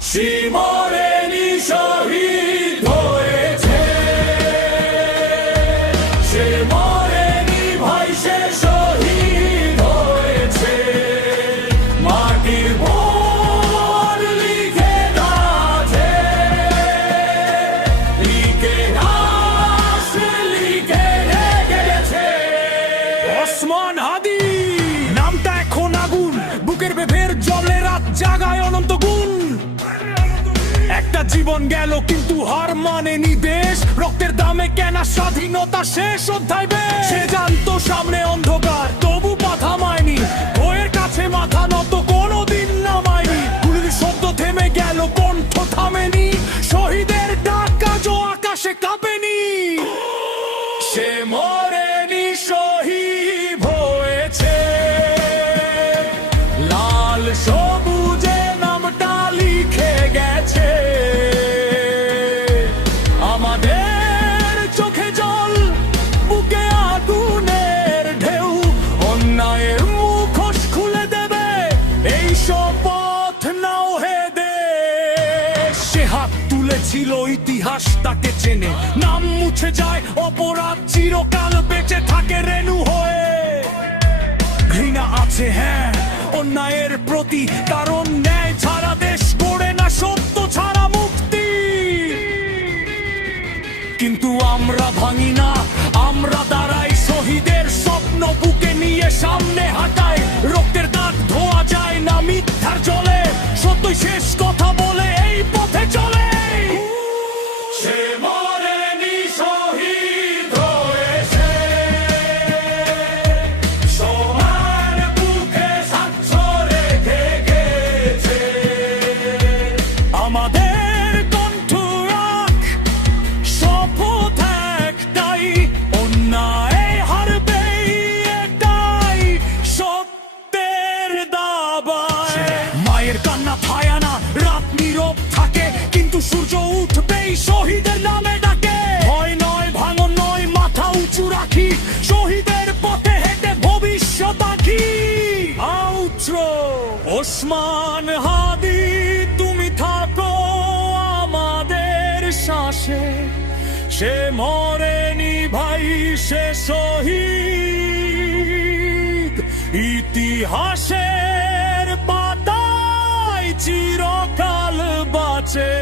শিমরেনি শহীদ হয়েছে, সে মরেনি ভাই, সে শহীদ হয়েছে। মাটির ভোর লিখে আছে, ইতিহাস লিখে গেছে। ওসমান হাদি নামটা এখন আগুন, বুকের ভেতর জ্বলে, রাত জাগায় অনন্ত গুণ। একটা জীবন গেল কিন্তু হার মানেনি দেশ, রক্তের দামে কেনা স্বাধীনতা শেষ অধ্যায় বেশ। সে জানতো সামনে অন্ধকার, তবু পা থামায়নি, বইয়ের কাছে মাথা নত কোনোদিন নামায়নি। গুলির শব্দ থেমে গেল, কণ্ঠ থামেনি, শহীদের ডাক আজও আকাশে কাঁপেনি। সে মরেনি শহীদ হয়েছে, লাল সবুজে নামটা লিখে গেছে। আমাদের চোখে জল, বুকে আগুনের ঢেউ, অন্যায়ের মুখোশ খুলে দেবে, এই শপথ নাও হে দেশ। সে হাত তুলেছিল, ইতিহাস তাকে চেনে, নাম মুছে যায়, অপরাধ চিরকাল বেঁচে থাকে রেণু হয়ে। ঘৃণা আছে হ্যাঁ অন্যায়ের প্রতি, কারণ ন্যায় ছাড়া দেশ গড়ে না, সত্য ছাড়া মুক্তি। কিন্তু আমরা ভাঙি না, আমরা দাঁড়াই, শহীদের স্বপ্ন বুকে নিয়ে সামনে হাঁটাই। রক্তের দাগ ধোয়া যায় না মিথ্যার জলে, সত্যই শেষ কথা বলে এই পথে চলে। সে মরেনি শহীদ হয়েছে, সমান বুকে সাক্ষ্য রেখে গেছে। আমাদের কণ্ঠ রাখ, শপথ একটাই, অন্যায় হারবে এটাই সত্যের দাবায়। মায়ের কান্না থায়া না, রাত নীরব থাকে, কিন্তু সূর্য উঠবেই শহীদের নামে ডাকে। ভয় নয়, ভাঙন নয়, মাথা উঁচু রাখি, শহীদের পথে হেঁটে ভবিষ্যৎ আঁকি। আউট্রো ওসমান হাদি, তুমি থাকো আমাদের শ্বাসে। সে মরেনি ভাই, সে শহীদ, ইতিহাসের পাতায় চিরকাল বাঁচে।